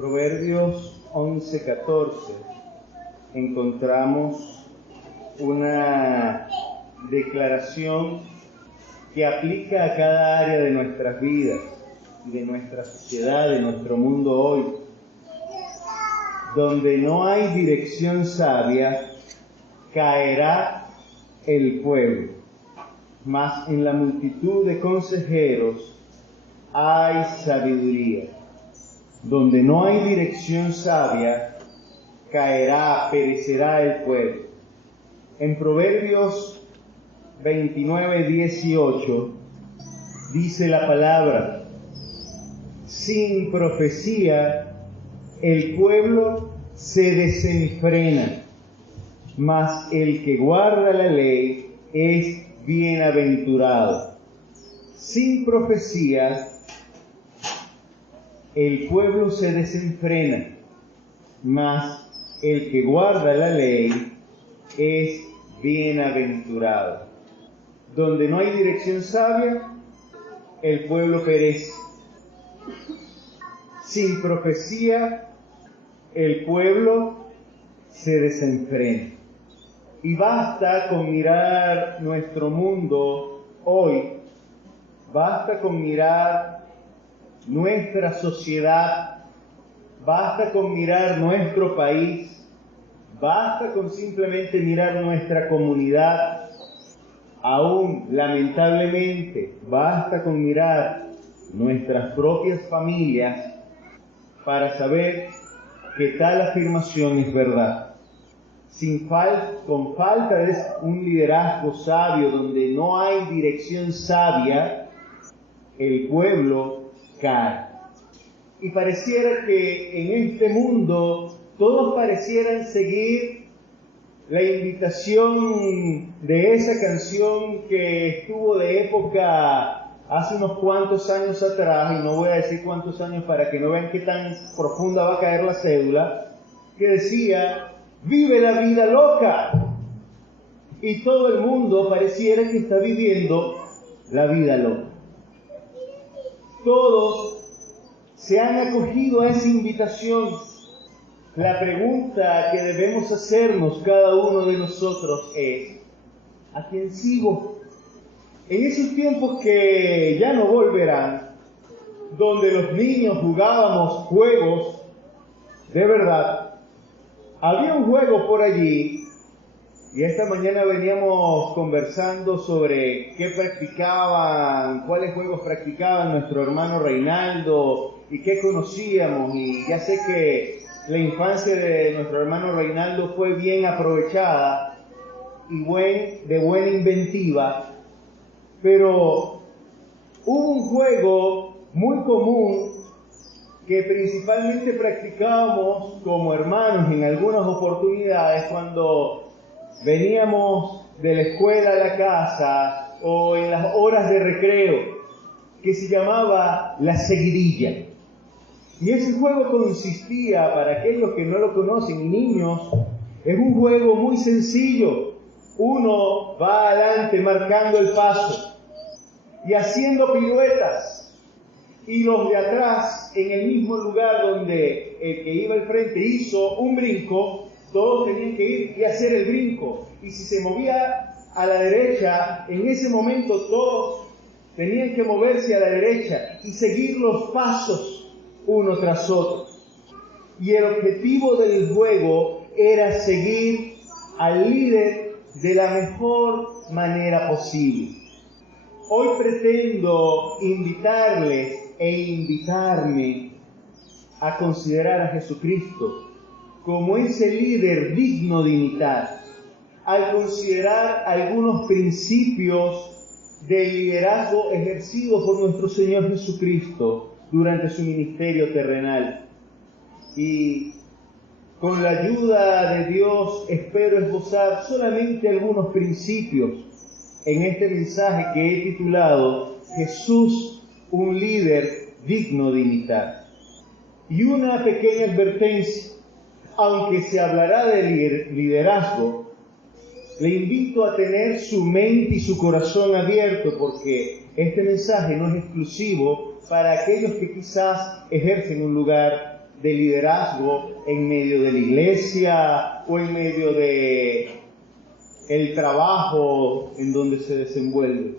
Proverbios 11:14 encontramos una declaración que aplica a cada área de nuestras vidas, de nuestra sociedad, de nuestro mundo hoy. Donde no hay dirección sabia, caerá el pueblo, mas en la multitud de consejeros hay sabiduría. Donde no hay dirección sabia, caerá, perecerá el pueblo. En Proverbios 29:18 dice la palabra: sin profecía el pueblo se desenfrena, mas el que guarda la ley es bienaventurado. Sin profecía el pueblo se desenfrena, mas el que guarda la ley es bienaventurado. Donde no hay dirección sabia, el pueblo perece. Sin profecía, el pueblo se desenfrena. Y basta con mirar nuestro mundo hoy, basta con mirar nuestra sociedad, basta con mirar nuestro país, basta con simplemente mirar nuestra comunidad, aún lamentablemente basta con mirar nuestras propias familias para saber que tal afirmación es verdad. Con falta de un liderazgo sabio, donde no hay dirección sabia, el pueblo cae. Y pareciera que en este mundo todos parecieran seguir la invitación de esa canción que estuvo de época hace unos cuantos años atrás, y no voy a decir cuántos años para que no vean qué tan profunda va a caer la cédula, que decía: vive la vida loca. Y todo el mundo pareciera que está viviendo la vida loca. Todos se han acogido a esa invitación. La pregunta que debemos hacernos cada uno de nosotros es: ¿a quién sigo? En esos tiempos que ya no volverán, donde los niños jugábamos juegos de verdad, había un juego por allí, y esta mañana veníamos conversando sobre qué practicaban, cuáles juegos practicaban nuestro hermano Reinaldo y qué conocíamos, y ya sé que la infancia de nuestro hermano Reinaldo fue bien aprovechada y de buena inventiva, pero hubo un juego muy común que principalmente practicábamos como hermanos en algunas oportunidades cuando veníamos de la escuela a la casa o en las horas de recreo, que se llamaba la seguidilla. Y ese juego consistía, para aquellos que no lo conocen, y niños, es un juego muy sencillo. Uno va adelante marcando el paso y haciendo piruetas, y los de atrás, en el mismo lugar donde el que iba al frente hizo un brinco, todos tenían que ir y hacer el brinco. Y si se movía a la derecha, en ese momento todos tenían que moverse a la derecha y seguir los pasos uno tras otro. Y el objetivo del juego era seguir al líder de la mejor manera posible. Hoy pretendo invitarles e invitarme a considerar a Jesucristo como ese líder digno de imitar, al considerar algunos principios del liderazgo ejercido por nuestro Señor Jesucristo durante su ministerio terrenal. Y con la ayuda de Dios espero esbozar solamente algunos principios en este mensaje que he titulado Jesús, un líder digno de imitar. Y una pequeña advertencia: aunque se hablará de liderazgo, le invito a tener su mente y su corazón abierto, porque este mensaje no es exclusivo para aquellos que quizás ejercen un lugar de liderazgo en medio de la iglesia o en medio de el trabajo en donde se desenvuelve.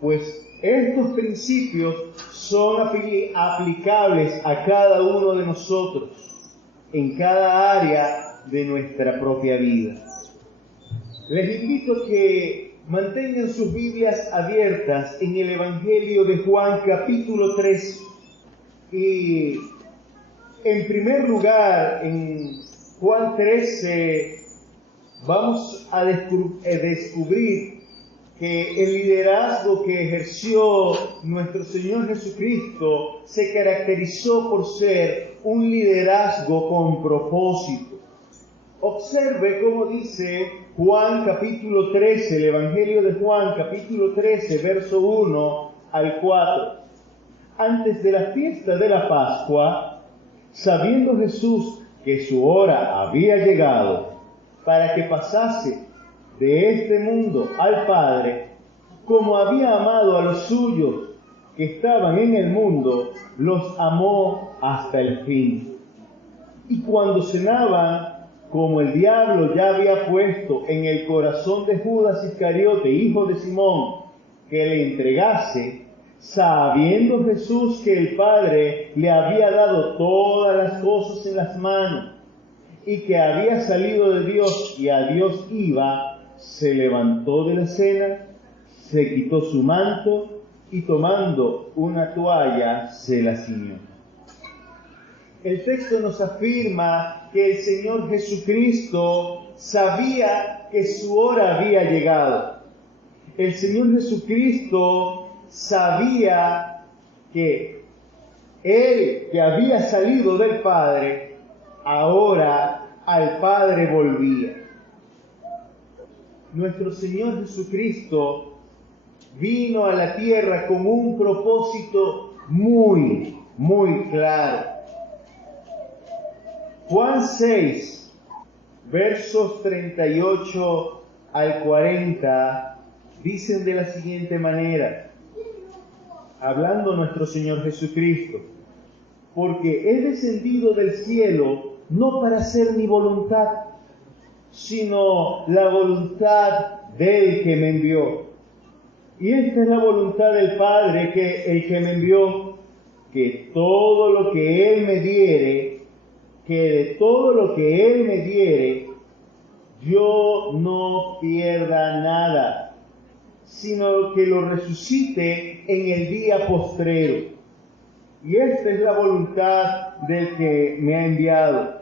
Pues estos principios son aplicables a cada uno de nosotros, en cada área de nuestra propia vida. Les invito a que mantengan sus Biblias abiertas en el Evangelio de Juan capítulo 3. Y en primer lugar, en Juan 13, vamos a descubrir que el liderazgo que ejerció nuestro Señor Jesucristo se caracterizó por ser un liderazgo con propósito. Observe cómo dice Juan capítulo 13, el Evangelio de Juan capítulo 13, verso 1 al 4. Antes de la fiesta de la Pascua, sabiendo Jesús que su hora había llegado para que pasase de este mundo al Padre, como había amado a los suyos que estaban en el mundo, los amó hasta el fin. Y cuando cenaban, como el diablo ya había puesto en el corazón de Judas Iscariote, hijo de Simón, que le entregase, sabiendo Jesús que el Padre le había dado todas las cosas en las manos, y que había salido de Dios y a Dios iba, se levantó de la cena, se quitó su manto y tomando una toalla se la ciñó. El texto nos afirma que el Señor Jesucristo sabía que su hora había llegado. El Señor Jesucristo sabía que Él, que había salido del Padre, ahora al Padre volvía. Nuestro Señor Jesucristo vino a la tierra con un propósito muy, muy claro. Juan 6, versos 38 al 40, dicen de la siguiente manera, hablando nuestro Señor Jesucristo: porque he descendido del cielo no para hacer mi voluntad, sino la voluntad del que me envió. Y esta es la voluntad del Padre, que el que me envió, que todo lo que Él me diere, que de todo lo que Él me diere, yo no pierda nada, sino que lo resucite en el día postrero. Y esta es la voluntad del que me ha enviado,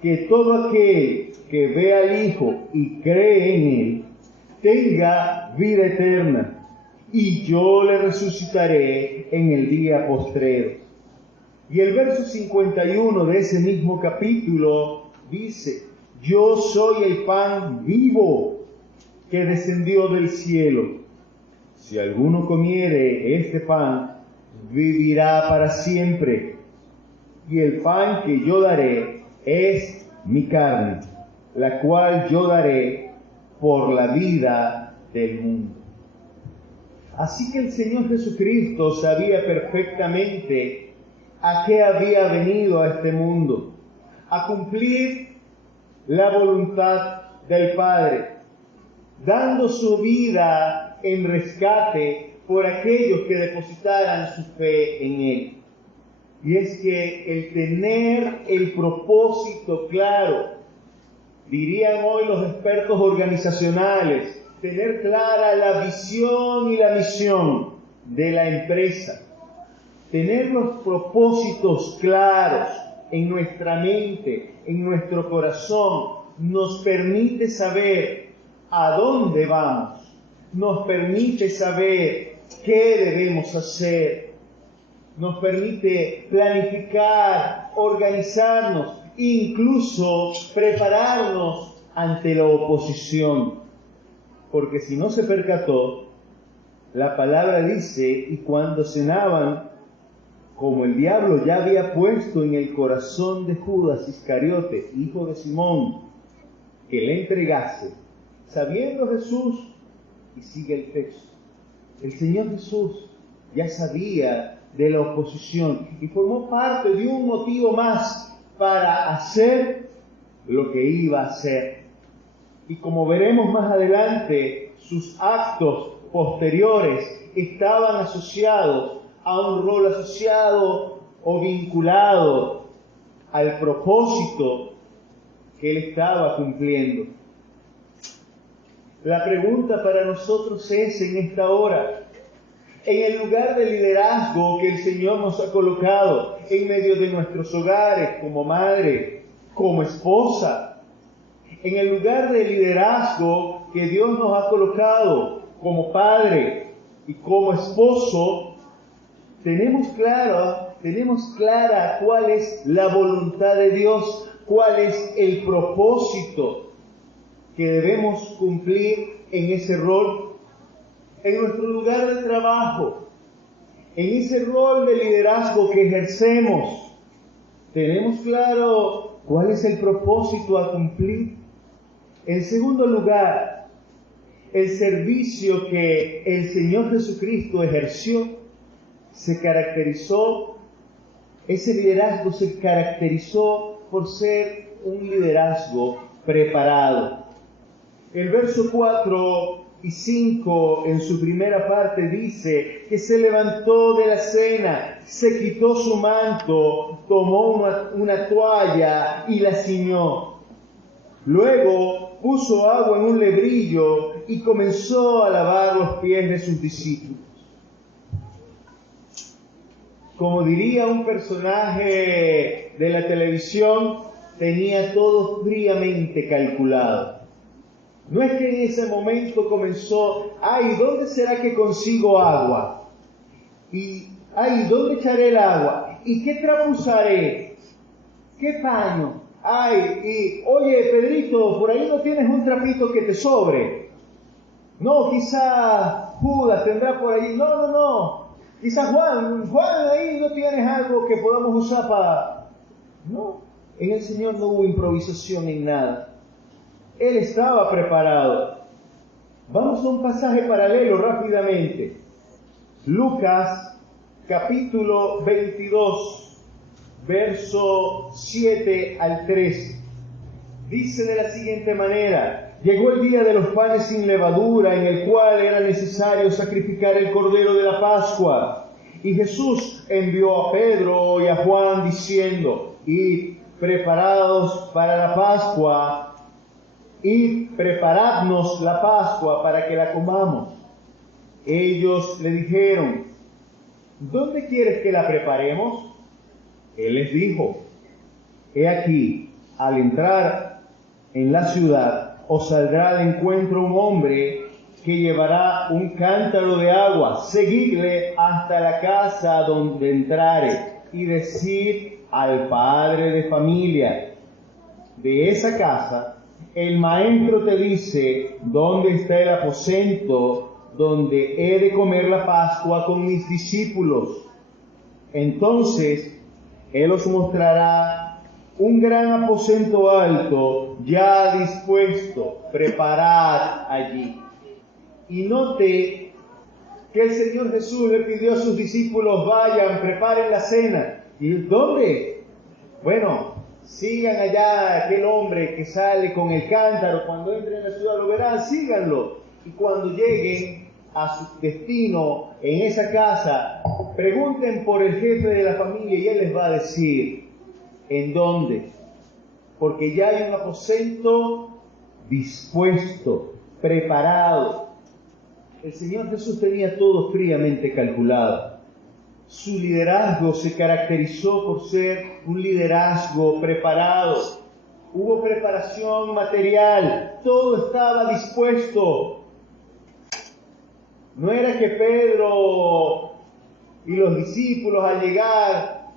que todo aquel que ve al Hijo y cree en Él, tenga vida eterna, y yo le resucitaré en el día postrero. Y el verso 51 de ese mismo capítulo dice: yo soy el pan vivo que descendió del cielo. Si alguno comiere este pan, vivirá para siempre. Y el pan que yo daré es mi carne, la cual yo daré por la vida del mundo. Así que el Señor Jesucristo sabía perfectamente a qué había venido a este mundo: a cumplir la voluntad del Padre, dando su vida en rescate por aquellos que depositaran su fe en Él. Y es que el tener el propósito claro, dirían hoy los expertos organizacionales, tener clara la visión y la misión de la empresa, tener los propósitos claros en nuestra mente, en nuestro corazón, nos permite saber a dónde vamos, nos permite saber qué debemos hacer, nos permite planificar, organizarnos, incluso prepararnos ante la oposición. Porque si no se percató, la palabra dice: y cuando cenaban, como el diablo ya había puesto en el corazón de Judas Iscariote, hijo de Simón, que le entregase, sabiendo Jesús, y sigue el texto, el Señor Jesús ya sabía de la oposición y formó parte de un motivo más para hacer lo que iba a hacer. Y como veremos más adelante, sus actos posteriores estaban asociados a un rol asociado o vinculado al propósito que él estaba cumpliendo. La pregunta para nosotros es en esta hora, en el lugar de liderazgo que el Señor nos ha colocado en medio de nuestros hogares, como madre, como esposa, en el lugar de liderazgo que Dios nos ha colocado como padre y como esposo, tenemos clara cuál es la voluntad de Dios, cuál es el propósito que debemos cumplir en ese rol, en nuestro lugar de trabajo, en ese rol de liderazgo que ejercemos. ¿Tenemos claro cuál es el propósito a cumplir? En segundo lugar, el servicio que el Señor Jesucristo ejerció ese liderazgo se caracterizó por ser un liderazgo preparado. El verso 4 y 5 en su primera parte dice que se levantó de la cena, se quitó su manto, tomó una toalla y la ciñó. Luego puso agua en un lebrillo y comenzó a lavar los pies de sus discípulos. Como diría un personaje de la televisión, tenía todo fríamente calculado. No es que en ese momento comenzó, ¿dónde será que consigo agua? Y, ¿dónde echaré el agua? ¿Y qué trapo usaré? ¿Qué paño? Oye, Pedrito, por ahí no tienes un trapito que te sobre. No, quizá Judas tendrá por ahí. No. Quizá Juan, ahí no tienes algo que podamos usar para... No, en el Señor no hubo improvisación en nada. Él estaba preparado. Vamos a un pasaje paralelo rápidamente. Lucas, capítulo 22, verso 7 al 13. Dice de la siguiente manera: llegó el día de los panes sin levadura, en el cual era necesario sacrificar el cordero de la Pascua. Y Jesús envió a Pedro y a Juan diciendo: id, preparados para la Pascua, y preparadnos la Pascua para que la comamos. Ellos le dijeron: ¿dónde quieres que la preparemos? Él les dijo: he aquí, al entrar en la ciudad, os saldrá al encuentro un hombre que llevará un cántaro de agua. Seguidle hasta la casa donde entrare y decid al padre de familia de esa casa: el maestro te dice, ¿dónde está el aposento donde he de comer la Pascua con mis discípulos? Entonces él os mostrará un gran aposento alto, ya dispuesto, preparad allí. Y note que el Señor Jesús le pidió a sus discípulos: vayan, preparen la cena. ¿Y dónde? Bueno, sigan allá aquel hombre que sale con el cántaro. Cuando entren en la ciudad lo verán, síganlo. Y cuando lleguen a su destino en esa casa, pregunten por el jefe de la familia y él les va a decir en dónde. Porque ya hay un aposento dispuesto, preparado. El Señor Jesús tenía todo fríamente calculado. Su liderazgo se caracterizó por ser un liderazgo preparado. Hubo preparación material, todo estaba dispuesto. No era que Pedro y los discípulos al llegar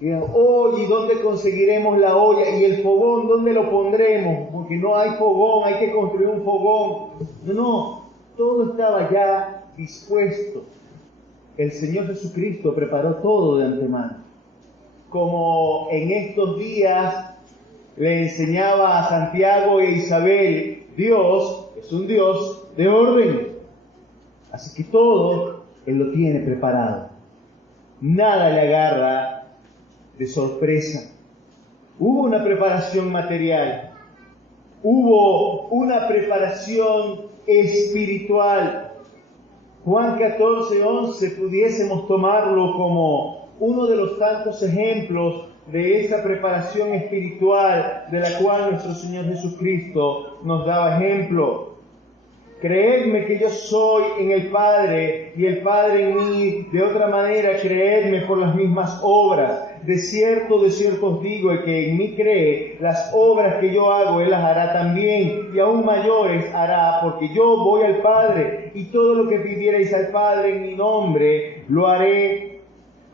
digan: oye, ¿dónde conseguiremos la olla? ¿Y el fogón dónde lo pondremos? Porque no hay fogón, hay que construir un fogón. No, todo estaba ya dispuesto. El Señor Jesucristo preparó todo de antemano. Como en estos días le enseñaba a Santiago e Isabel, Dios es un Dios de orden. Así que todo Él lo tiene preparado. nada le agarra de sorpresa. Hubo una preparación material, hubo una preparación espiritual. Juan 14:11 pudiésemos tomarlo como uno de los tantos ejemplos de esa preparación espiritual de la cual nuestro Señor Jesucristo nos daba ejemplo. Creedme que yo soy en el Padre y el Padre en mí. De otra manera, creedme por las mismas obras. De cierto os digo, el que en mí cree, las obras que yo hago, él las hará también, y aún mayores hará, porque yo voy al Padre, y todo lo que pidierais al Padre en mi nombre, lo haré,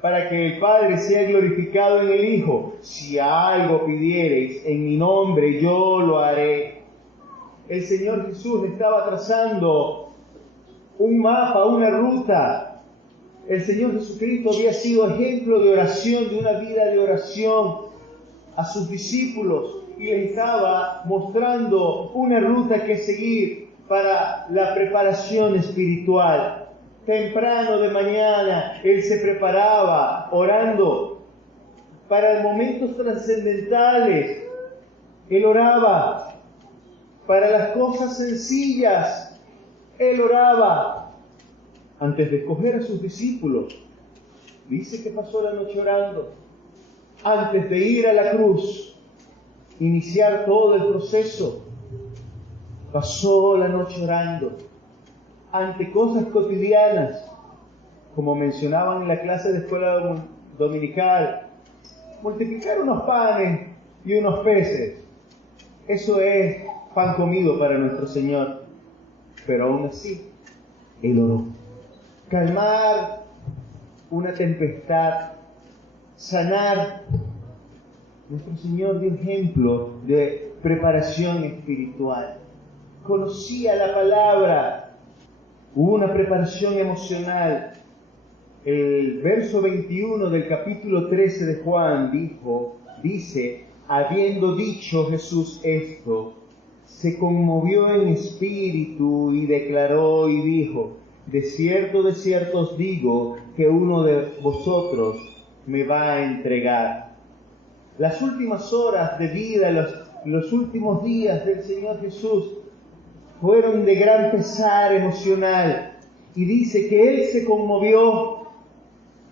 para que el Padre sea glorificado en el Hijo. Si algo pidiereis en mi nombre, yo lo haré. El Señor Jesús estaba trazando un mapa, una ruta. El Señor Jesucristo había sido ejemplo de oración, de una vida de oración a sus discípulos, y les estaba mostrando una ruta que seguir para la preparación espiritual. Temprano de mañana, Él se preparaba orando para momentos trascendentales. Él oraba para las cosas sencillas. Él oraba antes de escoger a sus discípulos. Dice que pasó la noche orando. Antes de ir a la cruz, iniciar todo el proceso, pasó la noche orando. Ante cosas cotidianas, como mencionaban en la clase de escuela dominical, multiplicar unos panes y unos peces. Eso es pan comido para nuestro Señor. Pero aún así, Él oró. Calmar una tempestad, sanar. Nuestro Señor dio ejemplo de preparación espiritual. Conocía la palabra. Hubo una preparación emocional. El verso 21 del capítulo 13 de Juan dice, habiendo dicho Jesús esto, se conmovió en espíritu y declaró y dijo, de cierto os digo que uno de vosotros me va a entregar. Las últimas horas de vida, los últimos días del Señor Jesús fueron de gran pesar emocional. Y dice que Él se conmovió.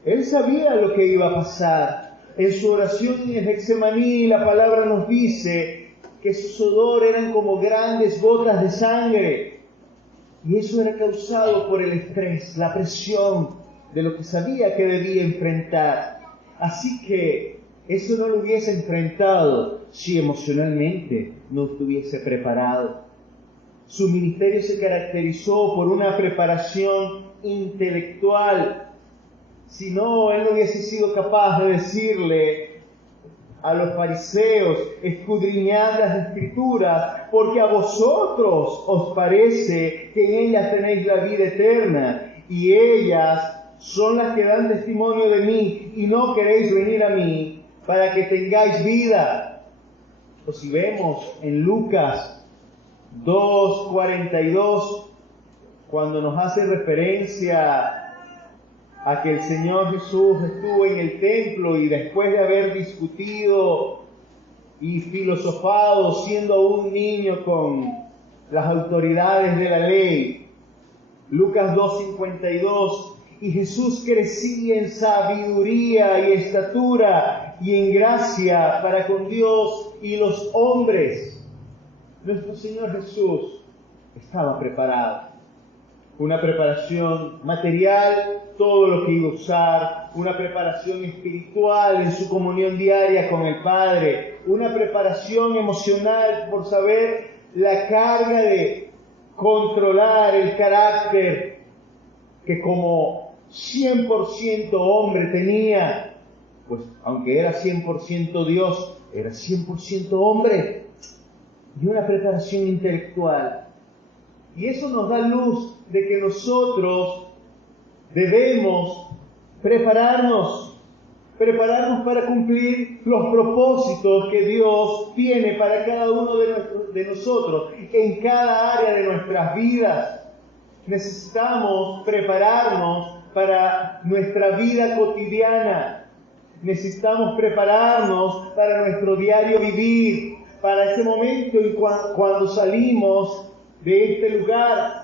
Él sabía lo que iba a pasar. En su oración en el Getsemaní, la palabra nos dice que su sudor eran como grandes gotas de sangre. Y eso era causado por el estrés, la presión de lo que sabía que debía enfrentar. Así que eso no lo hubiese enfrentado si emocionalmente no estuviese preparado. Su ministerio se caracterizó por una preparación intelectual. Si no, Él no hubiese sido capaz de decirle a los fariseos, escudriñad las Escrituras, porque a vosotros os parece que en ellas tenéis la vida eterna, y ellas son las que dan testimonio de mí, y no queréis venir a mí para que tengáis vida. O si vemos en Lucas 2:42, cuando nos hace referencia a que el Señor Jesús estuvo en el templo y después de haber discutido y filosofado siendo aún un niño con las autoridades de la ley, Lucas 2:52, y Jesús crecía en sabiduría y estatura y en gracia para con Dios y los hombres. Nuestro Señor Jesús estaba preparado. Una preparación material, todo lo que iba a usar, una preparación espiritual en su comunión diaria con el Padre, una preparación emocional por saber la carga de controlar el carácter que como 100% hombre tenía, pues aunque era 100% Dios, era 100% hombre, y una preparación intelectual. Y eso nos da luz de que nosotros debemos prepararnos para cumplir los propósitos que Dios tiene para cada uno de nosotros, en cada área de nuestras vidas. Necesitamos prepararnos para nuestra vida cotidiana. Necesitamos prepararnos para nuestro diario vivir, para ese momento en cuando salimos de este lugar.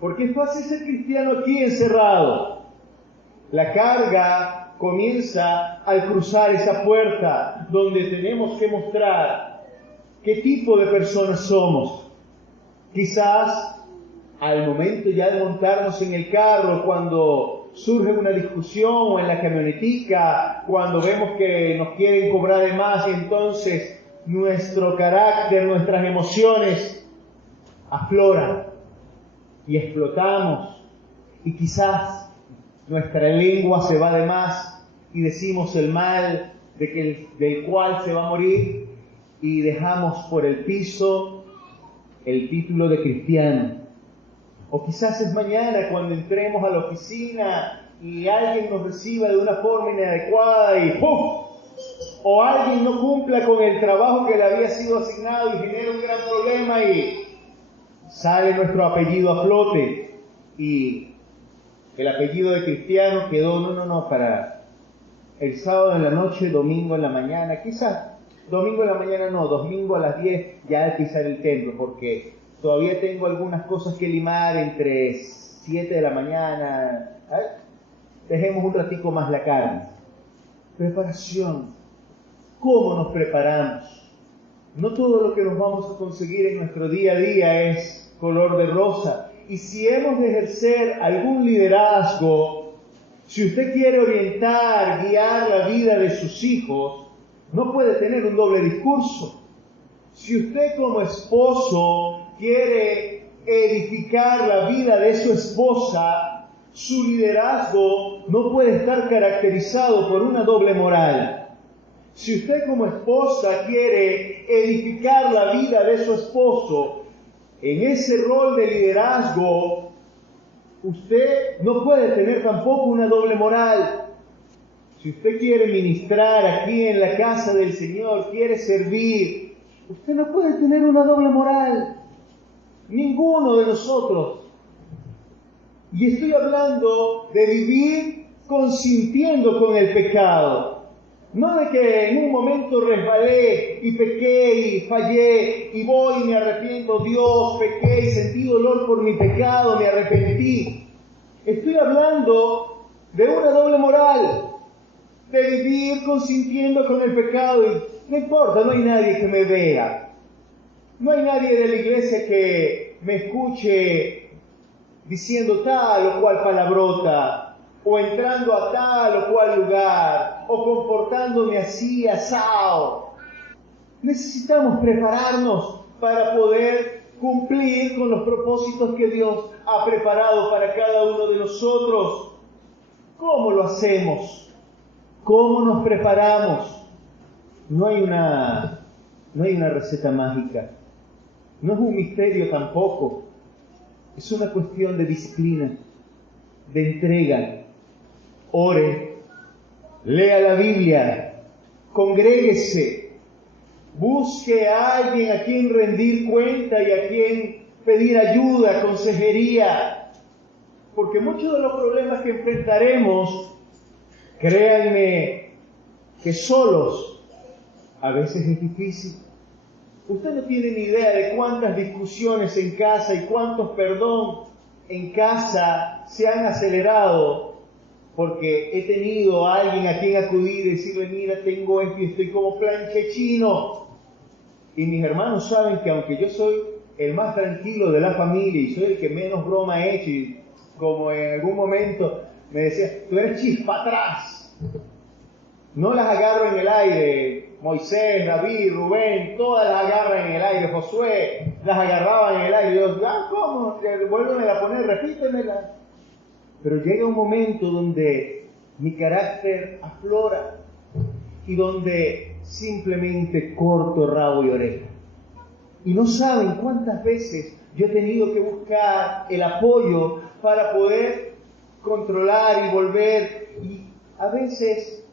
Porque es fácil ser cristiano aquí encerrado. La carga comienza al cruzar esa puerta donde tenemos que mostrar qué tipo de personas somos. Quizás al momento ya de montarnos en el carro, cuando surge una discusión o en la camionetica, cuando vemos que nos quieren cobrar de más, entonces nuestro carácter, nuestras emociones afloran y explotamos, y quizás nuestra lengua se va de más y decimos el mal del cual se va a morir, y dejamos por el piso el título de cristiano. O quizás es mañana cuando entremos a la oficina y alguien nos reciba de una forma inadecuada y ¡pum! O alguien no cumpla con el trabajo que le había sido asignado y genera un gran problema y sale nuestro apellido a flote y el apellido de cristiano quedó, para el sábado en la noche, domingo en la mañana, quizás domingo en la mañana no, domingo a las 10 ya al pisar el templo, porque todavía tengo algunas cosas que limar entre 7 de la mañana. Dejemos un ratico más la carne. Preparación. ¿Cómo nos preparamos? No todo lo que nos vamos a conseguir en nuestro día a día es color de rosa. Y si hemos de ejercer algún liderazgo, si usted quiere orientar, guiar la vida de sus hijos, no puede tener un doble discurso. Si usted como esposo quiere edificar la vida de su esposa, su liderazgo no puede estar caracterizado por una doble moral. Si usted como esposa quiere edificar la vida de su esposo, en ese rol de liderazgo, usted no puede tener tampoco una doble moral. Si usted quiere ministrar aquí en la casa del Señor, quiere servir, usted no puede tener una doble moral. Ninguno de nosotros. Y estoy hablando de vivir consintiendo con el pecado. No de que en un momento resbalé y pequé y fallé y voy y me arrepiento, Dios, pequé y sentí dolor por mi pecado, me arrepentí. Estoy hablando de una doble moral, de vivir consintiendo con el pecado y no importa, no hay nadie que me vea. No hay nadie de la iglesia que me escuche diciendo tal o cual palabrota, o entrando a tal o cual lugar, o comportándome así, asao. Necesitamos prepararnos para poder cumplir con los propósitos que Dios ha preparado para cada uno de nosotros. ¿Cómo lo hacemos? ¿Cómo nos preparamos? No hay una receta mágica. No es un misterio tampoco. Es una cuestión de disciplina, de entrega. Ore, lea la Biblia, congréguese, busque a alguien a quien rendir cuenta y a quien pedir ayuda, consejería. Porque muchos de los problemas que enfrentaremos, créanme, que solos a veces es difícil. Usted no tiene ni idea de cuántas discusiones en casa y cuántos perdón en casa se han acelerado porque he tenido a alguien a quien acudir y decirle, mira, tengo esto y estoy como planche chino. Y mis hermanos saben que aunque yo soy el más tranquilo de la familia y soy el que menos broma he hecho, y como en algún momento me decía, tú eres chispa atrás. No las agarro en el aire. Moisés, David, Rubén, todas las agarran en el aire. Josué, las agarraban en el aire. Yo, ¿cómo? Vuélvemela a poner, repítemela. Pero llega un momento donde mi carácter aflora y donde simplemente corto rabo y oreja. Y no saben cuántas veces yo he tenido que buscar el apoyo para poder controlar y volver. Y a veces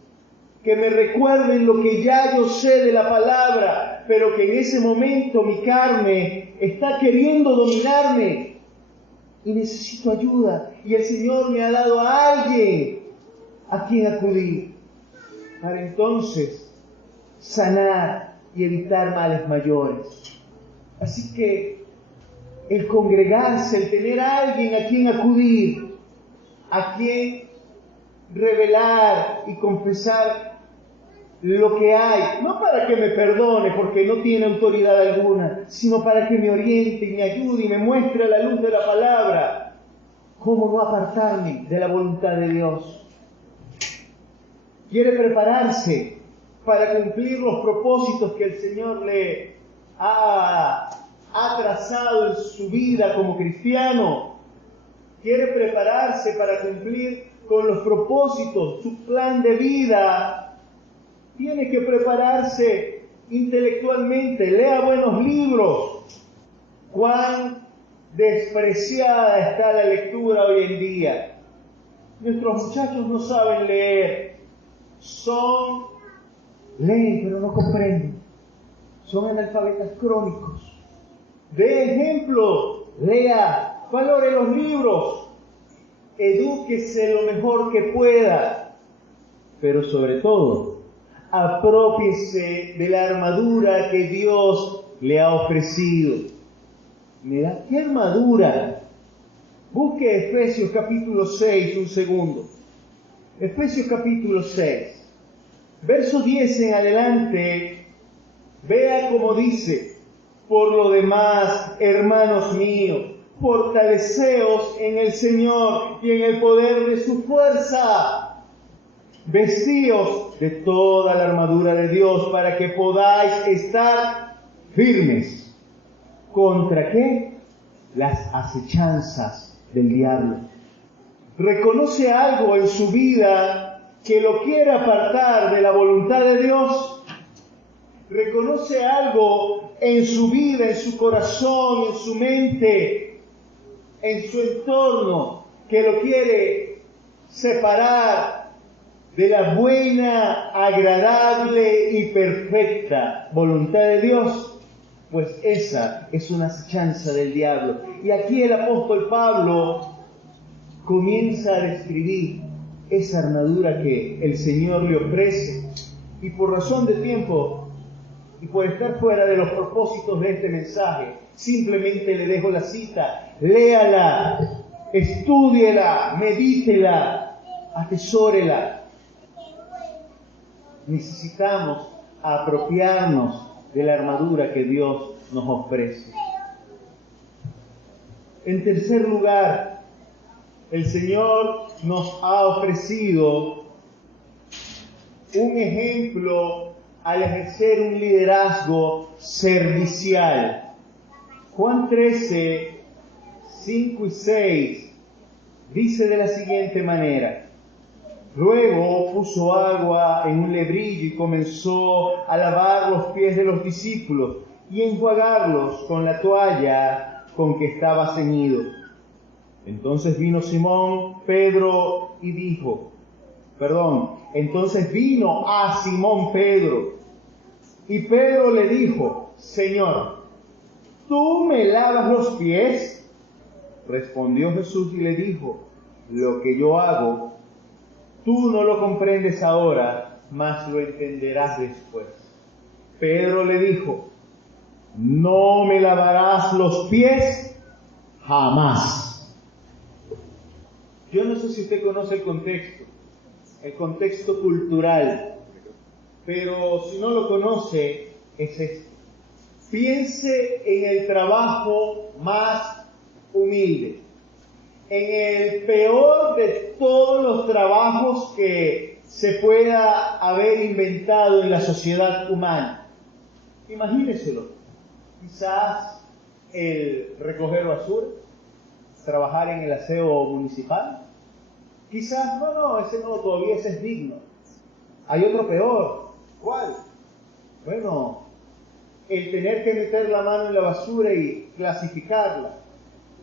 que me recuerden lo que ya yo sé de la palabra, pero que en ese momento mi carne está queriendo dominarme y necesito ayuda. y el Señor me ha dado a alguien a quien acudir para entonces sanar y evitar males mayores. Así que el congregarse, el tener a alguien a quien acudir, a quien revelar y confesar lo que hay, no para que me perdone porque no tiene autoridad alguna, sino para que me oriente y me ayude y me muestre a la luz de la palabra cómo no apartarme de la voluntad de Dios. Quiere prepararse para cumplir los propósitos que el Señor le ha trazado en su vida como cristiano. Quiere prepararse para cumplir con los propósitos, su plan de vida. Tiene que prepararse intelectualmente, lea buenos libros. Cuán despreciada está la lectura hoy en día. Nuestros muchachos no saben leer. Leen pero no comprenden. Son analfabetas crónicos. Dé ejemplo, lea, valore los libros, edúquese lo mejor que pueda, pero sobre todo, aprópiese de la armadura que Dios le ha ofrecido. Mira, ¿qué armadura? Busque Efesios capítulo 6 un segundo. Efesios capítulo 6. Verso 10 en adelante, vea cómo dice: por lo demás, hermanos míos, fortaleceos en el Señor y en el poder de su fuerza. Vestíos de toda la armadura de Dios para que podáis estar firmes. ¿Contra qué? Las acechanzas del diablo. ¿Reconoce algo en su vida que lo quiere apartar de la voluntad de Dios? ¿Reconoce algo en su vida, en su corazón, en su mente, en su entorno, que lo quiere separar de la buena, agradable y perfecta voluntad de Dios? Pues esa es una acechanza del diablo. Y aquí el apóstol Pablo comienza a describir esa armadura que el Señor le ofrece. Y por razón de tiempo y por estar fuera de los propósitos de este mensaje, simplemente le dejo la cita. Léala, estúdiela, medítela, atesórela. Necesitamos apropiarnos de la armadura que Dios nos ofrece. En tercer lugar, el Señor nos ha ofrecido un ejemplo al ejercer un liderazgo servicial. Juan 13, 5 y 6 dice de la siguiente manera: luego puso agua en un lebrillo y comenzó a lavar los pies de los discípulos y enjuagarlos con la toalla con que estaba ceñido. Entonces vino a Simón Pedro y Pedro le dijo: Señor, ¿tú me lavas los pies? Respondió Jesús y le dijo: lo que yo hago, tú no lo comprendes ahora, mas lo entenderás después. Pedro le dijo: no me lavarás los pies jamás. Yo no sé si usted conoce el contexto cultural, pero si no lo conoce, es este. Piense en el trabajo más humilde, en el peor de todos los trabajos que se pueda haber inventado en la sociedad humana. Imagíneselo. Quizás el recoger basura, trabajar en el aseo municipal. Quizás, todavía ese es digno. Hay otro peor. ¿Cuál? Bueno, el tener que meter la mano en la basura y clasificarla.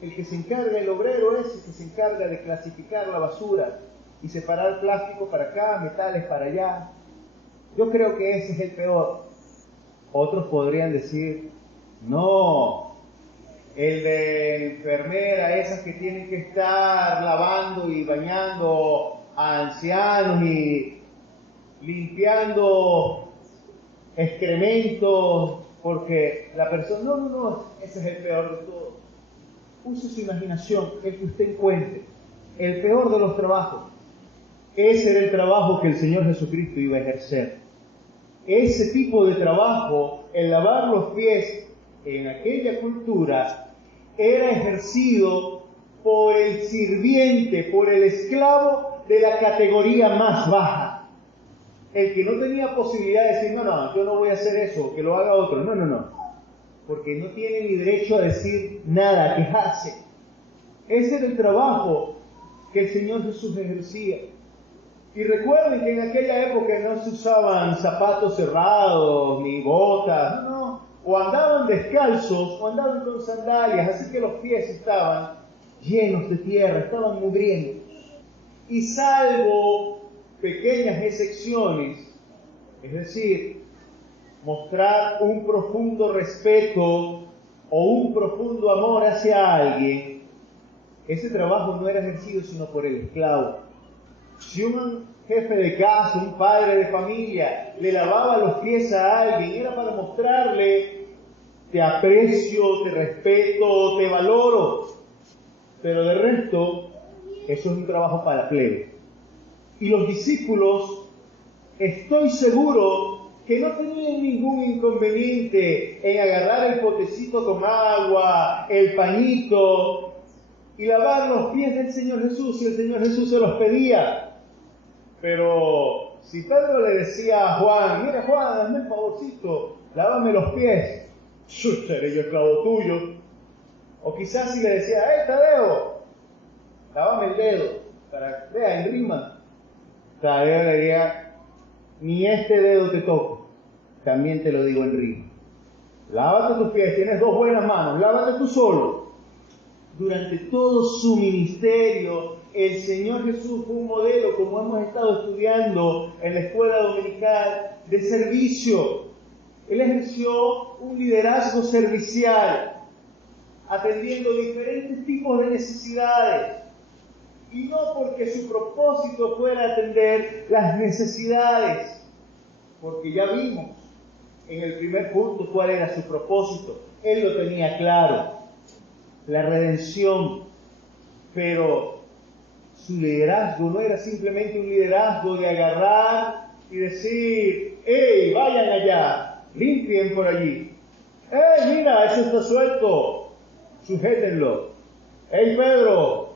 El que se encarga, el obrero es el que se encarga de clasificar la basura y separar plástico para acá, metales para allá. Yo creo que ese es el peor. Otros podrían decir: no, el de enfermera, esas que tienen que estar lavando y bañando a ancianos y limpiando excrementos, porque la persona, no, ese es el peor de todos. Use su imaginación, el que usted encuentre, el peor de los trabajos. Ese era el trabajo que el Señor Jesucristo iba a ejercer. Ese tipo de trabajo, el lavar los pies en aquella cultura, era ejercido por el sirviente, por el esclavo de la categoría más baja. El que no tenía posibilidad de decir, no, yo no voy a hacer eso, que lo haga otro. No. Porque no tiene ni derecho a decir nada, a quejarse. Ese era el trabajo que el Señor Jesús ejercía. Y recuerden que en aquella época no se usaban zapatos cerrados, ni botas, o andaban descalzos, o andaban con sandalias, así que los pies estaban llenos de tierra, estaban mugrientos. Y salvo pequeñas excepciones, es decir, mostrar un profundo respeto o un profundo amor hacia alguien, ese trabajo no era ejercido sino por el esclavo. Si un jefe de casa, un padre de familia, le lavaba los pies a alguien, era para mostrarle, te aprecio, te respeto, te valoro. Pero de resto, eso es un trabajo para plebe. Y los discípulos, estoy seguro que no tenían ningún inconveniente en agarrar el potecito con agua, el pañito, y lavar los pies del Señor Jesús, y el Señor Jesús se los pedía. Pero si Pedro le decía a Juan, mira Juan, hazme el favorcito, lávame los pies, seré yo esclavo tuyo. O quizás si le decía, Tadeo, lávame el dedo, para que vea en rima. Tadeo le diría, ni este dedo te toco, también te lo digo en rima. Lávate tus pies, tienes dos buenas manos, lávate tú solo. Durante todo su ministerio, el Señor Jesús fue un modelo, como hemos estado estudiando en la escuela dominical, de servicio. Él ejerció un liderazgo servicial, atendiendo diferentes tipos de necesidades. Y no porque su propósito fuera atender las necesidades, porque ya vimos en el primer punto cuál era su propósito. Él lo tenía claro, la redención, pero su liderazgo no era simplemente un liderazgo de agarrar y decir, ¡hey, vayan allá, limpien por allí! ¡Hey, mira, eso está suelto, sujétenlo! ¡Hey, Pedro,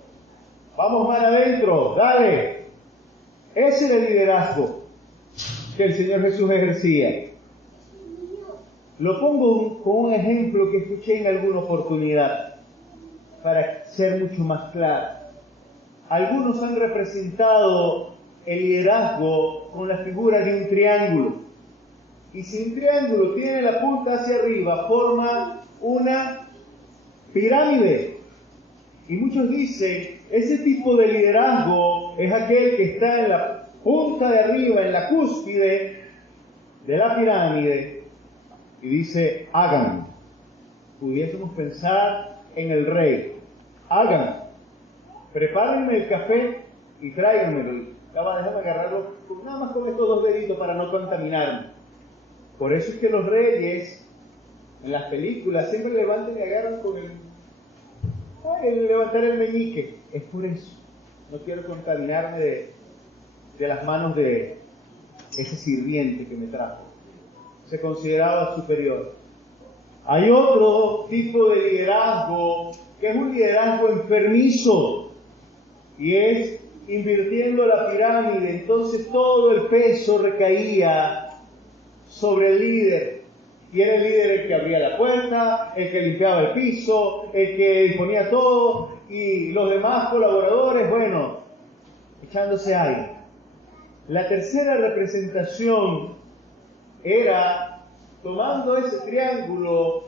vamos más adentro, dale! Ese era el liderazgo que el Señor Jesús ejercía. Lo pongo con un ejemplo que escuché en alguna oportunidad, para ser mucho más claro. Algunos han representado el liderazgo con la figura de un triángulo. Y si un triángulo tiene la punta hacia arriba, forma una pirámide. Y muchos dicen, ese tipo de liderazgo es aquel que está en la punta de arriba, en la cúspide de la pirámide, y dice, hagan. Pudiésemos pensar en el rey. Hagan. Prepárenme el café y tráiganmelo. Déjame agarrarlo nada más con estos dos deditos para no contaminarme. Por eso es que los reyes, en las películas, siempre levantan y agarran con el levantar el meñique. Es por eso. No quiero contaminarme de las manos de ese sirviente que me trajo. Se consideraba superior. Hay otro tipo de liderazgo que es un liderazgo enfermizo, y es invirtiendo la pirámide. Entonces todo el peso recaía sobre el líder, y era el líder el que abría la puerta, el que limpiaba el piso, el que disponía todo, y los demás colaboradores, bueno, echándose aire. La tercera representación era tomando ese triángulo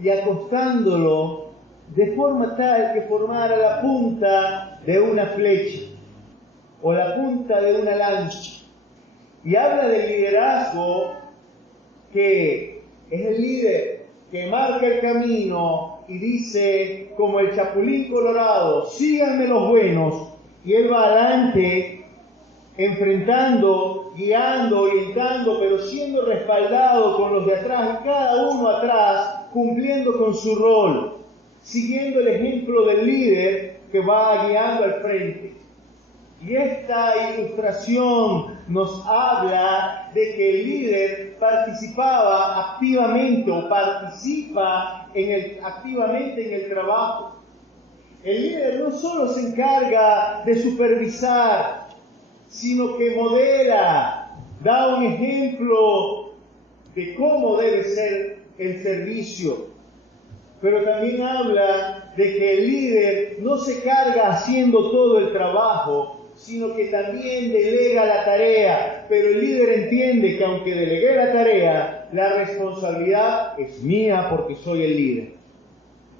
y acostándolo de forma tal que formara la punta de una flecha o la punta de una lanza. Y habla del liderazgo que es el líder que marca el camino y dice, como el chapulín colorado, síganme los buenos, y él va adelante, enfrentando, guiando, orientando, pero siendo respaldado con los de atrás, y cada uno atrás, cumpliendo con su rol, siguiendo el ejemplo del líder que va guiando al frente. Y esta ilustración nos habla de que el líder participaba activamente o participa activamente en el trabajo. El líder no solo se encarga de supervisar, sino que modela, da un ejemplo de cómo debe ser el servicio. Pero también habla de que el líder no se carga haciendo todo el trabajo, sino que también delega la tarea. Pero el líder entiende que aunque delegué la tarea, la responsabilidad es mía porque soy el líder.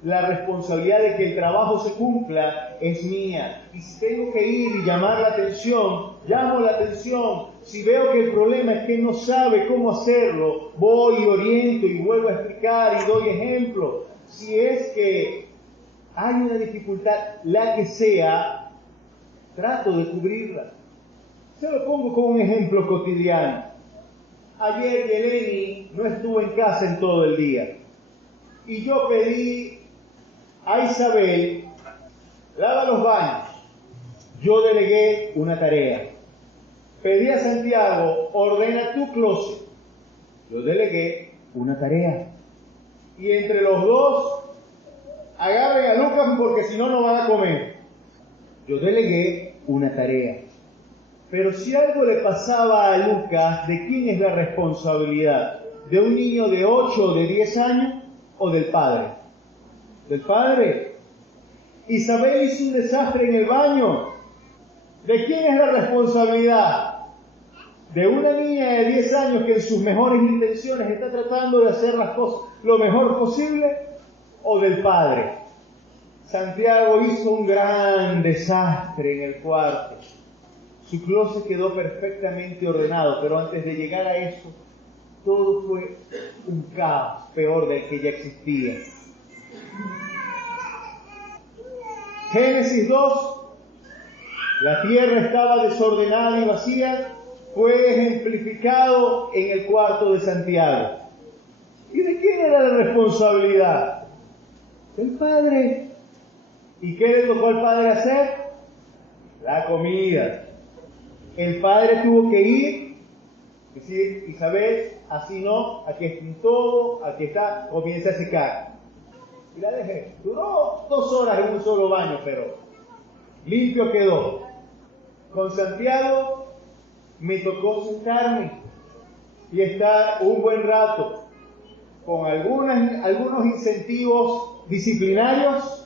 La responsabilidad de que el trabajo se cumpla es mía. Y si tengo que ir y llamar la atención, llamo la atención. Si veo que el problema es que no sabe cómo hacerlo, voy y oriento y vuelvo a explicar y doy ejemplo. Si es que hay una dificultad, la que sea, trato de cubrirla. Se lo pongo como un ejemplo cotidiano. Ayer Yeleni no estuvo en casa en todo el día. Y yo pedí a Isabel, lava los baños. Yo delegué una tarea. Pedí a Santiago, ordena tu closet. Yo delegué una tarea. Y entre los dos, agarren a Lucas porque si no, no van a comer. Yo delegué una tarea. Pero si algo le pasaba a Lucas, ¿de quién es la responsabilidad? ¿De un niño de 8 o de 10 años o del padre? ¿Del padre? Isabel hizo un desastre en el baño. ¿De quién es la responsabilidad? ¿De una niña de 10 años que en sus mejores intenciones está tratando de hacer las cosas lo mejor posible? ¿O del padre? Santiago hizo un gran desastre en el cuarto. Su closet quedó perfectamente ordenado, pero antes de llegar a eso, todo fue un caos peor del que ya existía. Génesis 2, la tierra estaba desordenada y vacía, fue ejemplificado en el cuarto de Santiago. ¿Y de quién era la responsabilidad? Del padre. ¿Y qué le tocó al padre hacer? La comida. El padre tuvo que ir, decir, Isabel, así no, aquí está todo, aquí está, comienza a secar. Y la dejé. Duró 2 horas en un solo baño, pero limpio quedó. Con Santiago me tocó sentarme y estar un buen rato con algunos incentivos disciplinarios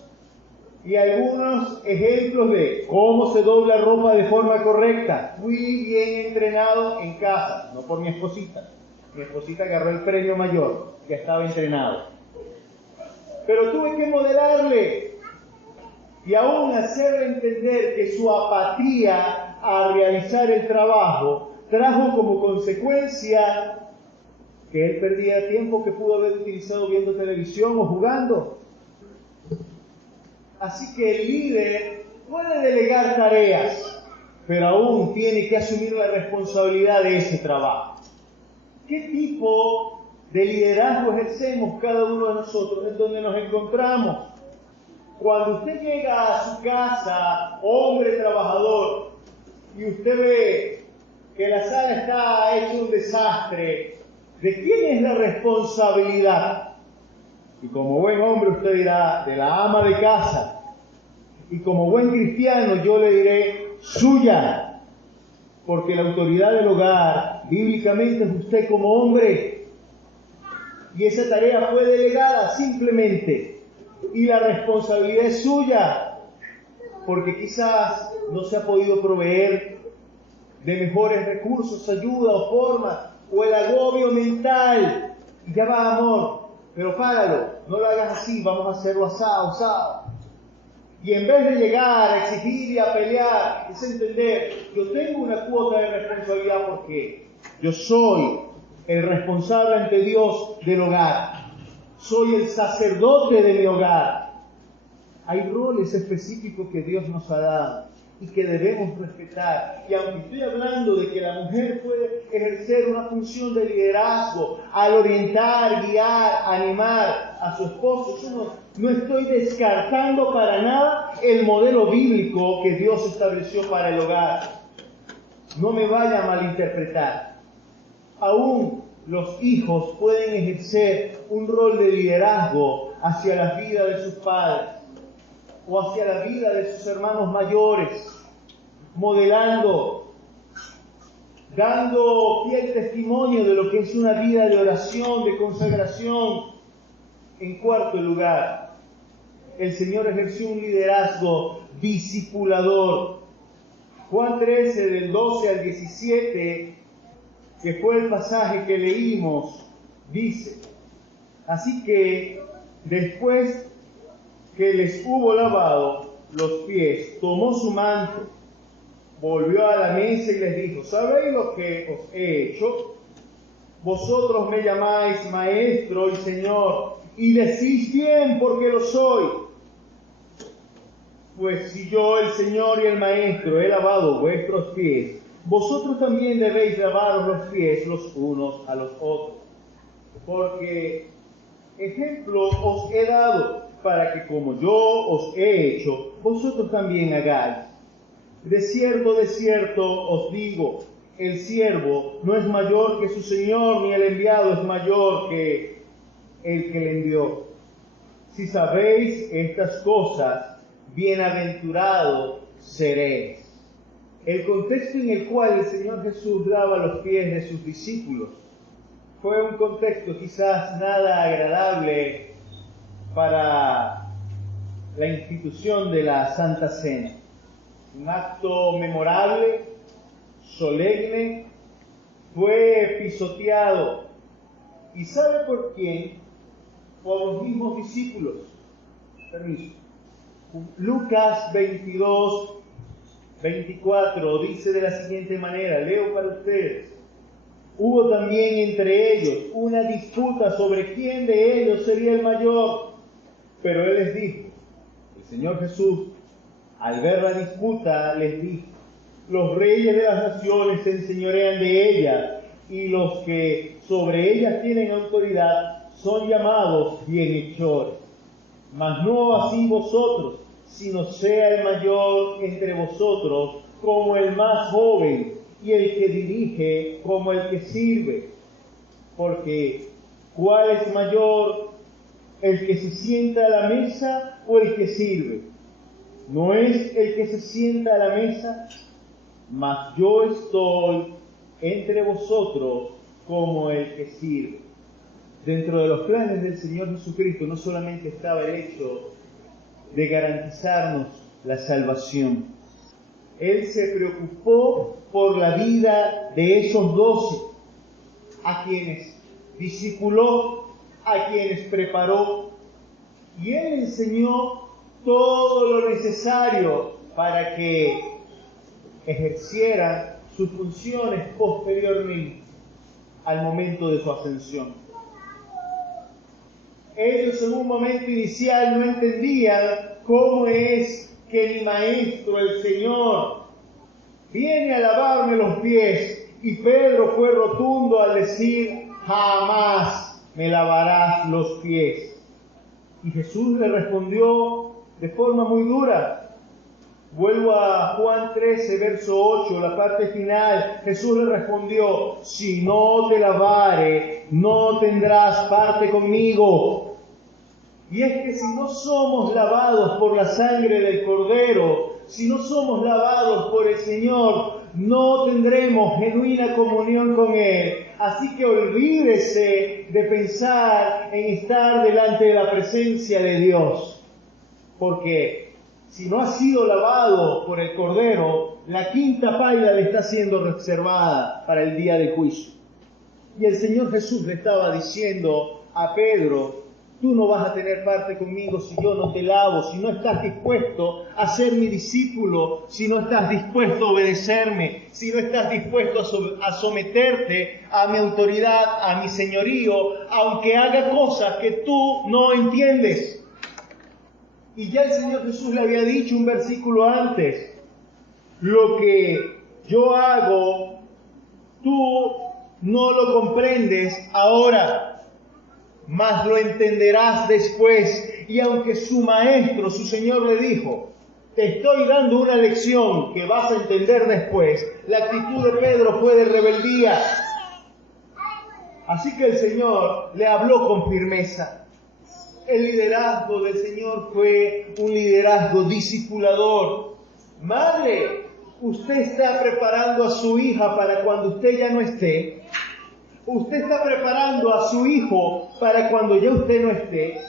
y algunos ejemplos de cómo se dobla ropa de forma correcta. Fui bien entrenado en casa, no por mi esposita. Mi esposita agarró el premio mayor, ya estaba entrenado. Pero tuve que modelarle y aún hacerle entender que su apatía a realizar el trabajo trajo como consecuencia que él perdía tiempo que pudo haber utilizado viendo televisión o jugando. Así que el líder puede delegar tareas, pero aún tiene que asumir la responsabilidad de ese trabajo. ¿Qué tipo de liderazgo ejercemos cada uno de nosotros en donde nos encontramos? Cuando usted llega a su casa, hombre trabajador, y usted ve que la sala está hecha un desastre, ¿de quién es la responsabilidad? Y como buen hombre usted dirá, de la ama de casa. Y como buen cristiano yo le diré, suya. Porque la autoridad del hogar, bíblicamente, es usted como hombre. Y esa tarea fue delegada simplemente. Y la responsabilidad es suya. Porque quizás no se ha podido proveer de mejores recursos, ayuda o forma, o el agobio mental. Y ya va, amor, pero páralo, no lo hagas así, vamos a hacerlo asado. Y en vez de llegar a exigir y a pelear, es entender, yo tengo una cuota de responsabilidad porque yo soy el responsable ante Dios del hogar. soy el sacerdote de mi hogar. Hay roles específicos que Dios nos ha dado y que debemos respetar. Y aunque estoy hablando de que la mujer puede ejercer una función de liderazgo al orientar, guiar, animar a su esposo, yo no estoy descartando para nada el modelo bíblico que Dios estableció para el hogar. No me vaya a malinterpretar. Aún los hijos pueden ejercer un rol de liderazgo hacia la vida de sus padres o hacia la vida de sus hermanos mayores, modelando, dando fiel testimonio de lo que es una vida de oración, de consagración. En cuarto lugar, el Señor ejerció un liderazgo discipulador. Juan 13, del 12 al 17, que fue el pasaje que leímos, dice: así que después que les hubo lavado los pies, tomó su manto, volvió a la mesa y les dijo: ¿sabéis lo que os he hecho? Vosotros me llamáis maestro y señor, y decís bien porque lo soy. Pues si yo, el Señor y el Maestro, he lavado vuestros pies, vosotros también debéis lavaros los pies los unos a los otros. Porque ejemplo os he dado, para que como yo os he hecho, vosotros también hagáis. De cierto os digo, el siervo no es mayor que su Señor, ni el enviado es mayor que el que le envió. Si sabéis estas cosas, bienaventurado seréis. El contexto en el cual el Señor Jesús lava los pies de sus discípulos fue un contexto quizás nada agradable para la institución de la Santa Cena. Un acto memorable, solemne, fue pisoteado. ¿Y sabe por quién? Por los mismos discípulos. Permiso. Lucas 22, 24 dice de la siguiente manera, leo para ustedes: hubo también entre ellos una disputa sobre quién de ellos sería el mayor, pero él les dijo, el Señor Jesús, al ver la disputa, les dijo: los reyes de las naciones se enseñorean de ellas, y los que sobre ellas tienen autoridad son llamados bienhechores. Mas no así vosotros, sino sea el mayor entre vosotros como el más joven, y el que dirige como el que sirve. Porque, ¿cuál es mayor, el que se sienta a la mesa o el que sirve? ¿No es el que se sienta a la mesa? Mas yo estoy entre vosotros como el que sirve. Dentro de los planes del Señor Jesucristo no solamente estaba el hecho de garantizarnos la salvación. Él se preocupó por la vida de esos 12, a quienes discipuló, a quienes preparó, y Él enseñó todo lo necesario para que ejercieran sus funciones posteriormente al momento de su ascensión. Ellos en un momento inicial no entendían cómo es que mi Maestro, el Señor, viene a lavarme los pies, y Pedro fue rotundo al decir: jamás me lavarás los pies. Y Jesús le respondió de forma muy dura. Vuelvo a Juan 13, verso 8, la parte final. Jesús le respondió: si no te lavare, no tendrás parte conmigo. Y es que si no somos lavados por la sangre del Cordero, si no somos lavados por el Señor, no tendremos genuina comunión con Él. Así que olvídese de pensar en estar delante de la presencia de Dios. Porque si no ha sido lavado por el Cordero, la quinta paila le está siendo reservada para el día del juicio. Y el Señor Jesús le estaba diciendo a Pedro Tú no vas a tener parte conmigo si yo no te lavo, si no estás dispuesto a ser mi discípulo, si no estás dispuesto a obedecerme, si no estás dispuesto a someterte a mi autoridad, a mi señorío, aunque haga cosas que tú no entiendes. Y ya el Señor Jesús le había dicho un versículo antes: lo que yo hago, tú no lo comprendes ahora, mas lo entenderás después. Y aunque su maestro, su Señor, le dijo: te estoy dando una lección que vas a entender después, la actitud de Pedro fue de rebeldía. Así que el Señor le habló con firmeza. El liderazgo del Señor fue un liderazgo discipulador. Madre, usted está preparando a su hija para cuando usted ya no esté. Usted está preparando a su hijo para cuando ya usted no esté.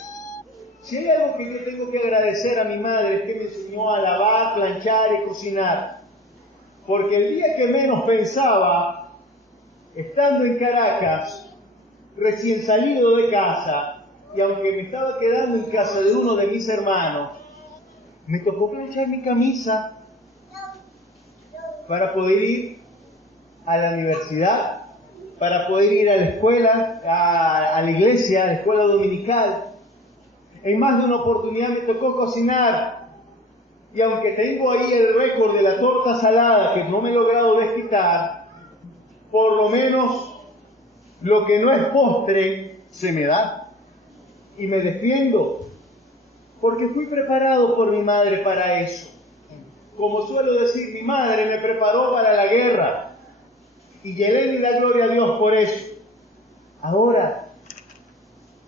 Si hay algo que yo tengo que agradecer a mi madre, es que me enseñó a lavar, planchar y cocinar. Porque el día que menos pensaba, estando en Caracas, recién salido de casa, y aunque me estaba quedando en casa de uno de mis hermanos, me tocó planchar mi camisa para poder ir a la universidad, para poder ir a la escuela, a la iglesia, a la escuela dominical. En más de una oportunidad me tocó cocinar. Y aunque tengo ahí el récord de la torta salada que no me he logrado desquitar, por lo menos lo que no es postre se me da. Y me defiendo. Porque fui preparado por mi madre para eso. Como suelo decir, mi madre me preparó para la guerra. Y llené la gloria a Dios por eso. Ahora,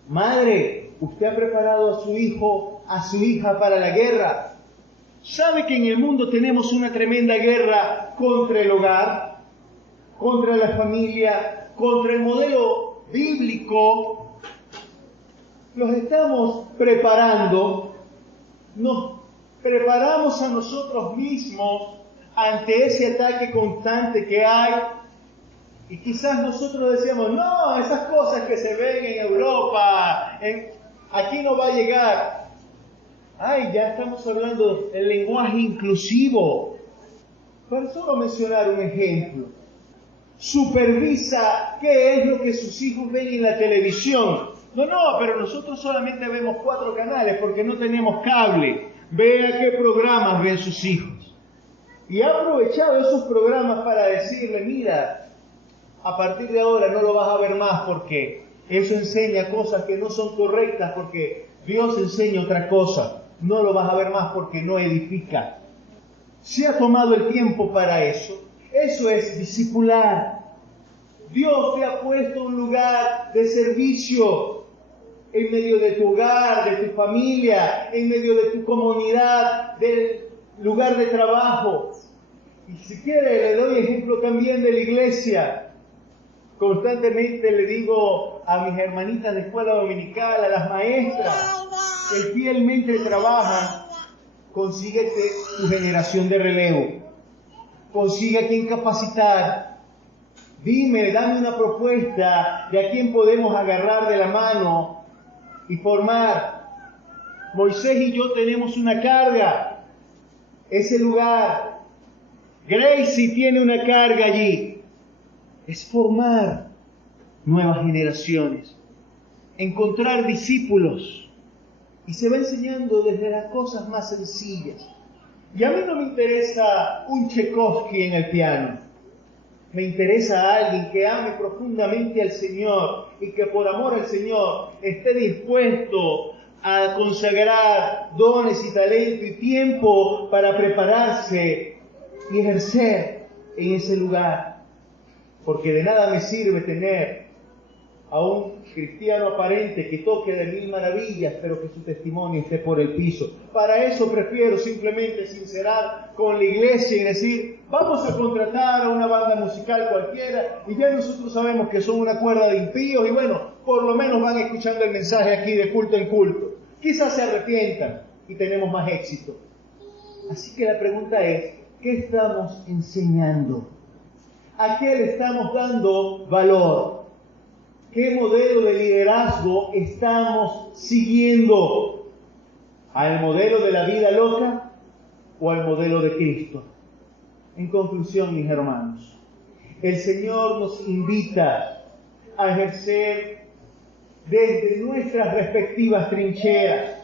madre, usted ha preparado a su hijo, a su hija para la guerra. ¿Sabe que en el mundo tenemos una tremenda guerra contra el hogar, contra la familia, contra el modelo bíblico? Los estamos preparando, nos preparamos a nosotros mismos ante ese ataque constante que hay. Y quizás nosotros decíamos: no, esas cosas que se ven en Europa, aquí no va a llegar. Ay, ya estamos hablando del lenguaje inclusivo. Para solo mencionar un ejemplo. Supervisa qué es lo que sus hijos ven en la televisión. No, pero nosotros solamente vemos 4 canales porque no tenemos cable. Vea qué programas ven sus hijos. Y ha aprovechado esos programas para decirle: mira, a partir de ahora no lo vas a ver más porque eso enseña cosas que no son correctas, porque Dios enseña otra cosa. No lo vas a ver más porque no edifica. Se ha tomado el tiempo para eso. Eso es discipular. Dios te ha puesto un lugar de servicio en medio de tu hogar, de tu familia, en medio de tu comunidad, del lugar de trabajo. Y si quiere, le doy ejemplo también de la iglesia. Constantemente le digo a mis hermanitas de escuela dominical, a las maestras que fielmente trabajan: consíguete tu generación de relevo, consigue a quien capacitar, dame una propuesta de a quién podemos agarrar de la mano y formar. Moisés y yo tenemos una carga, ese lugar. Gracie tiene una carga allí. Es formar nuevas generaciones, encontrar discípulos, y se va enseñando desde las cosas más sencillas. Y a mí no me interesa un Tchaikovsky en el piano, me interesa alguien que ame profundamente al Señor y que por amor al Señor esté dispuesto a consagrar dones y talento y tiempo para prepararse y ejercer en ese lugar. Porque de nada me sirve tener a un cristiano aparente que toque de 1000 maravillas, pero que su testimonio esté por el piso. Para eso prefiero simplemente sincerar con la iglesia y decir: vamos a contratar a una banda musical cualquiera, y ya nosotros sabemos que son una cuerda de impíos, y bueno, por lo menos van escuchando el mensaje aquí de culto en culto. Quizás se arrepientan y tenemos más éxito. Así que la pregunta es: ¿qué estamos enseñando? ¿A qué le estamos dando valor? ¿Qué modelo de liderazgo estamos siguiendo? ¿Al modelo de la vida loca o al modelo de Cristo? En conclusión, mis hermanos, el Señor nos invita a ejercer desde nuestras respectivas trincheras,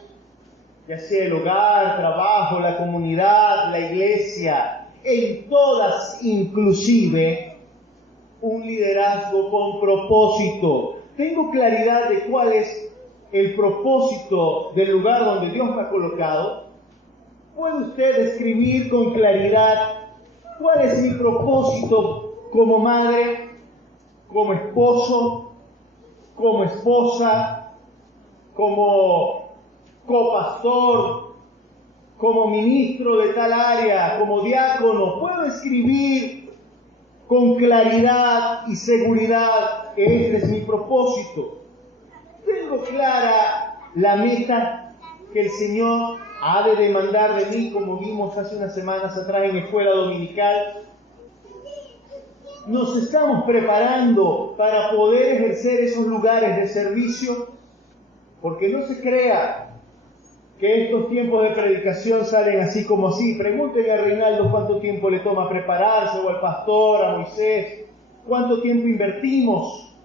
ya sea el hogar, trabajo, la comunidad, la iglesia, en todas inclusive, un liderazgo con propósito. Tengo claridad de cuál es el propósito del lugar donde Dios me ha colocado. ¿Puede usted describir con claridad cuál es mi propósito como madre, como esposo, como esposa, como copastor, como ministro de tal área, como diácono? ¿Puedo escribir con claridad y seguridad que este es mi propósito? Tengo clara la meta que el Señor ha de demandar de mí, como vimos hace unas semanas atrás en escuela dominical. Nos estamos preparando para poder ejercer esos lugares de servicio, porque no se crea que estos tiempos de predicación salen así como así. Pregúntenle a Reinaldo cuánto tiempo le toma prepararse, o al pastor, a Moisés, cuánto tiempo invertimos,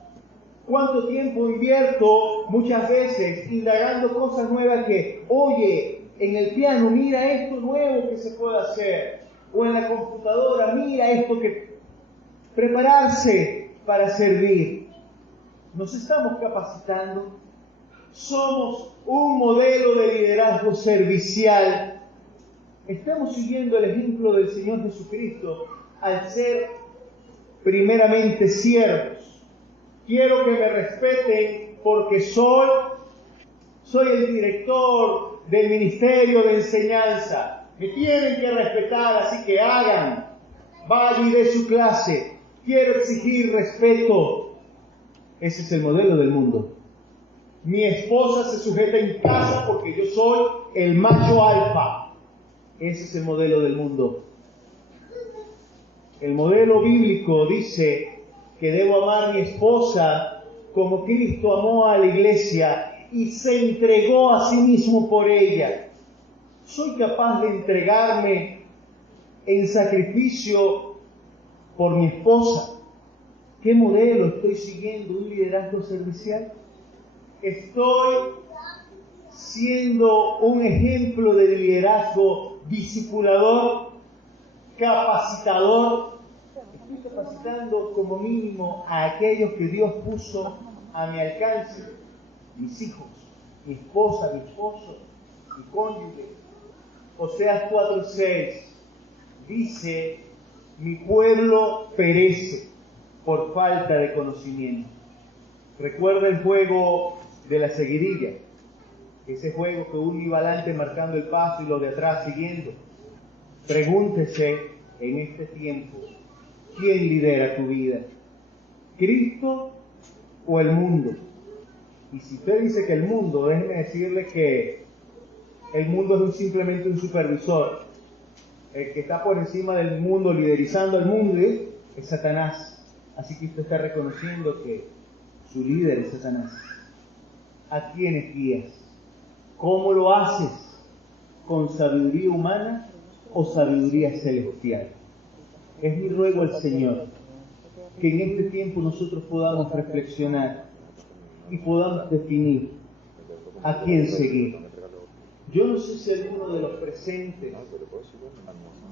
cuánto tiempo invierto muchas veces indagando cosas nuevas que, oye, en el piano, mira esto nuevo que se puede hacer, o en la computadora, mira esto que... Prepararse para servir. Nos estamos capacitando. Somos un modelo de liderazgo servicial. Estamos siguiendo el ejemplo del Señor Jesucristo al ser primeramente siervos. Quiero que me respeten porque soy el director del ministerio de enseñanza. Me tienen que respetar, así que hagan. Vaya y dé su clase. Quiero exigir respeto. Ese es el modelo del mundo. Mi esposa se sujeta en casa porque yo soy el macho alfa. Ese es el modelo del mundo. El modelo bíblico dice que debo amar a mi esposa como Cristo amó a la iglesia y se entregó a sí mismo por ella. ¿Soy capaz de entregarme en sacrificio por mi esposa? ¿Qué modelo estoy siguiendo? ¿Un liderazgo servicial? ¿Estoy siendo un ejemplo de liderazgo discipulador, capacitador? Estoy capacitando como mínimo a aquellos que Dios puso a mi alcance: mis hijos, mi esposa, mi esposo, mi cónyuge. Oseas 4:6 dice: mi pueblo perece por falta de conocimiento. Recuerda el juego de la seguidilla, ese juego que uno iba adelante marcando el paso y los de atrás siguiendo. Pregúntese en este tiempo, ¿quién lidera tu vida? ¿Cristo o el mundo? Y si usted dice que el mundo, déjeme decirle que el mundo es simplemente un supervisor. El que está por encima del mundo, liderizando el mundo, es Satanás. Así que usted está reconociendo que su líder es Satanás. ¿A quiénes guías? ¿Cómo lo haces? ¿Con sabiduría humana o sabiduría celestial? Es mi ruego al Señor que en este tiempo nosotros podamos reflexionar y podamos definir a quién seguir. Yo no sé si alguno de los presentes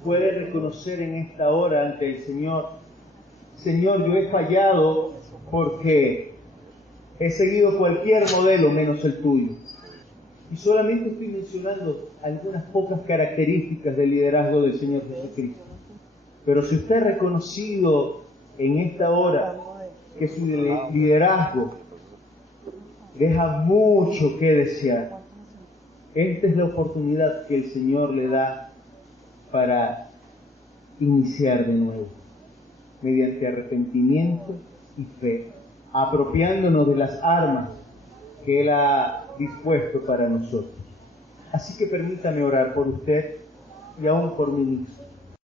puede reconocer en esta hora ante el Señor: Señor, yo he fallado porque he seguido cualquier modelo menos el tuyo. Y solamente estoy mencionando algunas pocas características del liderazgo del Señor Jesucristo. Pero si usted ha reconocido en esta hora que su liderazgo deja mucho que desear, esta es la oportunidad que el Señor le da para iniciar de nuevo, mediante arrepentimiento y fe, apropiándonos de las armas que Él ha dispuesto para nosotros. Así que permítame orar por usted y aún por mí mismo.